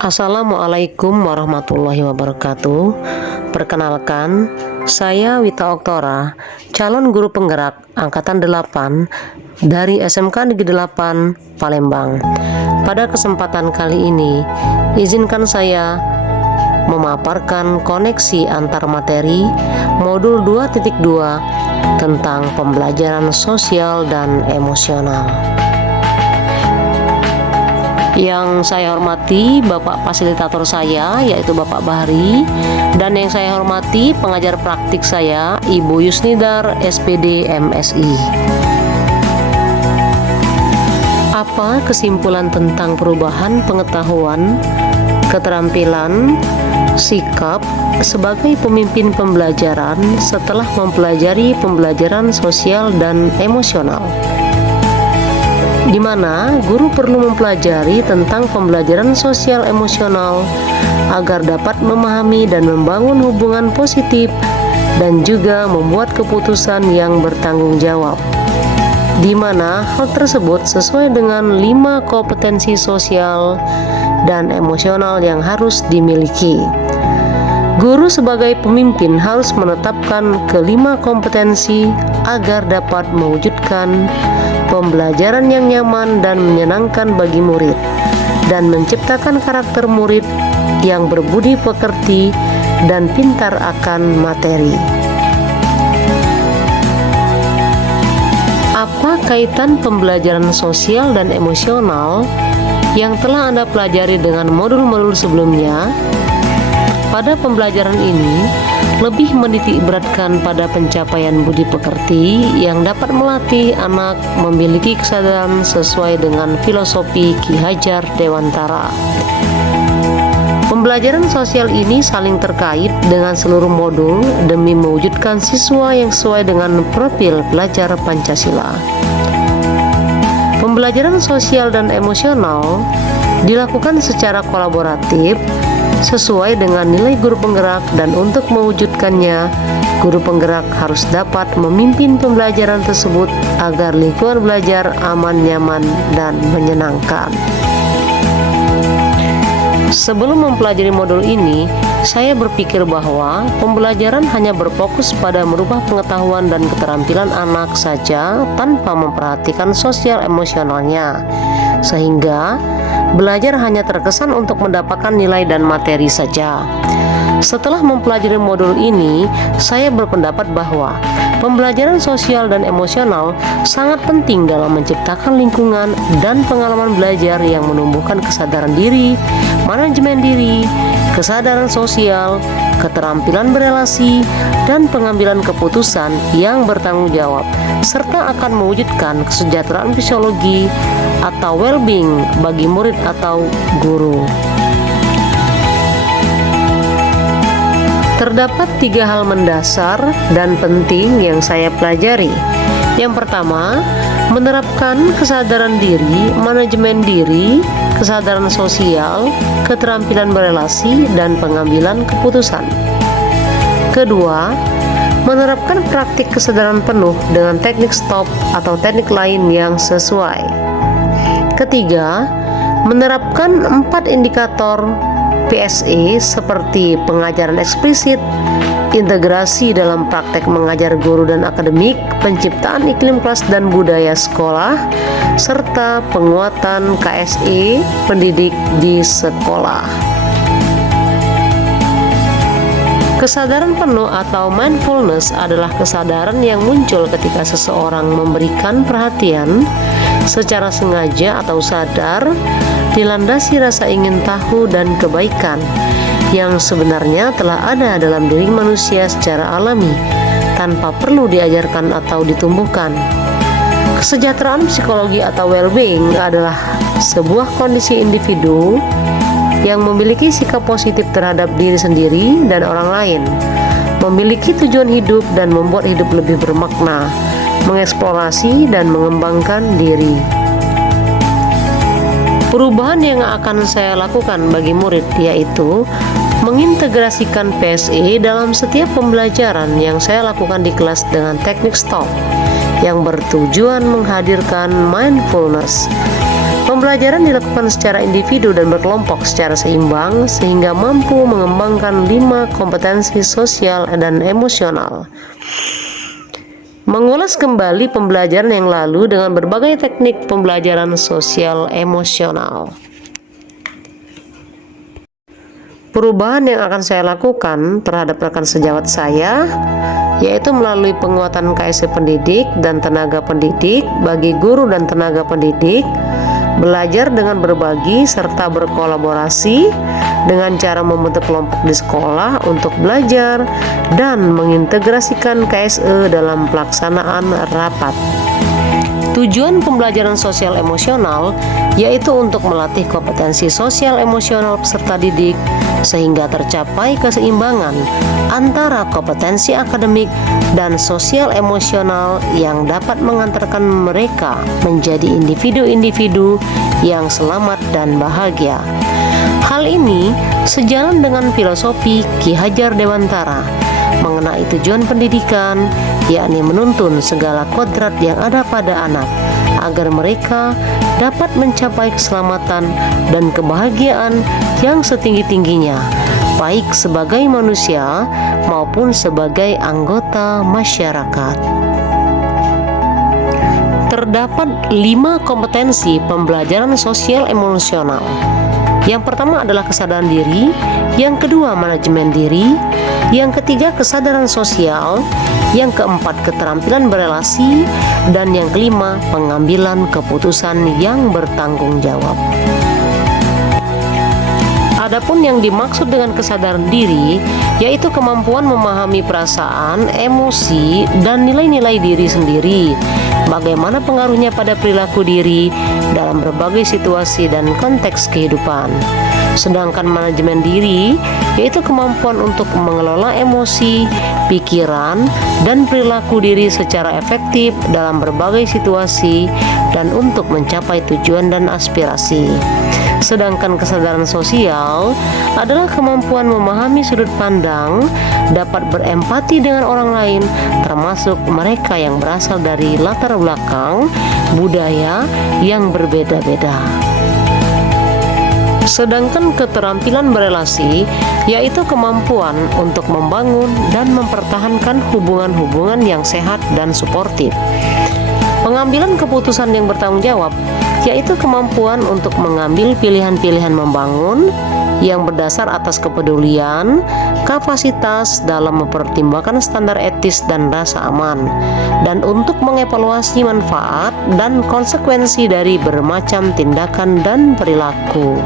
Assalamualaikum warahmatullahi wabarakatuh. Perkenalkan, saya Wita Oktora, calon guru penggerak Angkatan 8 dari SMK Negeri 8 Palembang. Pada kesempatan kali ini, izinkan saya memaparkan koneksi antar materi modul 2.2 tentang pembelajaran sosial dan emosional. Yang saya hormati Bapak fasilitator saya, yaitu Bapak Bahri, dan yang saya hormati pengajar praktik saya, Ibu Yusnidar, SPD, MSI. Apa kesimpulan tentang perubahan pengetahuan, keterampilan, sikap sebagai pemimpin pembelajaran setelah mempelajari pembelajaran sosial dan emosional? Di mana guru perlu mempelajari tentang pembelajaran sosial emosional agar dapat memahami dan membangun hubungan positif dan juga membuat keputusan yang bertanggung jawab, di mana hal tersebut sesuai dengan 5 kompetensi sosial dan emosional yang harus dimiliki. Guru sebagai pemimpin harus menetapkan kelima kompetensi agar dapat mewujudkan pembelajaran yang nyaman dan menyenangkan bagi murid, dan menciptakan karakter murid yang berbudi pekerti dan pintar akan materi. Apa kaitan pembelajaran sosial dan emosional yang telah Anda pelajari dengan modul-modul sebelumnya? Pada pembelajaran ini, lebih menitik beratkan pada pencapaian budi pekerti yang dapat melatih anak memiliki kesadaran sesuai dengan filosofi Ki Hajar Dewantara. Pembelajaran sosial ini saling terkait dengan seluruh modul demi mewujudkan siswa yang sesuai dengan profil belajar Pancasila. Pembelajaran sosial dan emosional dilakukan secara kolaboratif sesuai dengan nilai guru penggerak, dan untuk mewujudkannya, guru penggerak harus dapat memimpin pembelajaran tersebut agar lingkungan belajar aman, nyaman, dan menyenangkan. Sebelum mempelajari modul ini, saya berpikir bahwa pembelajaran hanya berfokus pada merubah pengetahuan dan keterampilan anak saja tanpa memperhatikan sosial emosionalnya, sehingga belajar hanya terkesan untuk mendapatkan nilai dan materi saja. Setelah mempelajari modul ini, saya berpendapat bahwa pembelajaran sosial dan emosional sangat penting dalam menciptakan lingkungan dan pengalaman belajar yang menumbuhkan kesadaran diri, manajemen diri, kesadaran sosial, keterampilan berelasi, dan pengambilan keputusan yang bertanggung jawab, serta akan mewujudkan kesejahteraan fisiologi atau well-being bagi murid atau guru. Terdapat 3 hal mendasar dan penting yang saya pelajari. Yang pertama, menerapkan kesadaran diri, manajemen diri, kesadaran sosial, keterampilan berelasi, dan pengambilan keputusan. Kedua, menerapkan praktik kesadaran penuh dengan teknik stop atau teknik lain yang sesuai. Ketiga, menerapkan 4 indikator PSE seperti pengajaran eksplisit, integrasi dalam praktek mengajar guru dan akademik, penciptaan iklim kelas dan budaya sekolah, serta penguatan KSE pendidik di sekolah. Kesadaran penuh atau mindfulness adalah kesadaran yang muncul ketika seseorang memberikan perhatian secara sengaja atau sadar, dilandasi rasa ingin tahu dan kebaikan yang sebenarnya telah ada dalam diri manusia secara alami tanpa perlu diajarkan atau ditumbuhkan. Kesejahteraan psikologi atau well-being adalah sebuah kondisi individu yang memiliki sikap positif terhadap diri sendiri dan orang lain, memiliki tujuan hidup dan membuat hidup lebih bermakna, mengeksplorasi dan mengembangkan diri. Perubahan yang akan saya lakukan bagi murid yaitu mengintegrasikan PSE dalam setiap pembelajaran yang saya lakukan di kelas dengan teknik stop yang bertujuan menghadirkan mindfulness. Pembelajaran dilakukan secara individu dan berkelompok secara seimbang sehingga mampu mengembangkan 5 kompetensi sosial dan emosional. Mengulas kembali pembelajaran yang lalu dengan berbagai teknik pembelajaran sosial emosional. Perubahan yang akan saya lakukan terhadap rekan sejawat saya yaitu melalui penguatan KSE pendidik dan tenaga pendidik bagi guru dan tenaga pendidik, belajar dengan berbagi serta berkolaborasi dengan cara membentuk kelompok di sekolah untuk belajar dan mengintegrasikan KSE dalam pelaksanaan rapat. Tujuan pembelajaran sosial emosional yaitu untuk melatih kompetensi sosial emosional peserta didik sehingga tercapai keseimbangan antara kompetensi akademik dan sosial emosional yang dapat mengantarkan mereka menjadi individu-individu yang selamat dan bahagia. Hal ini sejalan dengan filosofi Ki Hajar Dewantara mengenai tujuan pendidikan, yakni menuntun segala kodrat yang ada pada anak agar mereka dapat mencapai keselamatan dan kebahagiaan yang setinggi-tingginya, baik sebagai manusia maupun sebagai anggota masyarakat. Terdapat 5 kompetensi pembelajaran sosial emosional. Yang pertama adalah kesadaran diri, yang kedua manajemen diri, yang ketiga kesadaran sosial, yang keempat keterampilan berelasi, dan yang kelima pengambilan keputusan yang bertanggung jawab. Adapun yang dimaksud dengan kesadaran diri yaitu kemampuan memahami perasaan, emosi, dan nilai-nilai diri sendiri, bagaimana pengaruhnya pada perilaku diri dalam berbagai situasi dan konteks kehidupan. Sedangkan manajemen diri yaitu kemampuan untuk mengelola emosi, pikiran, dan perilaku diri secara efektif dalam berbagai situasi dan untuk mencapai tujuan dan aspirasi. Sedangkan kesadaran sosial adalah kemampuan memahami sudut pandang, dapat berempati dengan orang lain, termasuk mereka yang berasal dari latar belakang budaya yang berbeda-beda. Sedangkan keterampilan berelasi yaitu kemampuan untuk membangun dan mempertahankan hubungan-hubungan yang sehat dan suportif. Pengambilan keputusan yang bertanggung jawab yaitu kemampuan untuk mengambil pilihan-pilihan membangun yang berdasar atas kepedulian, kapasitas dalam mempertimbangkan standar etis dan rasa aman, dan untuk mengevaluasi manfaat dan konsekuensi dari bermacam tindakan dan perilaku.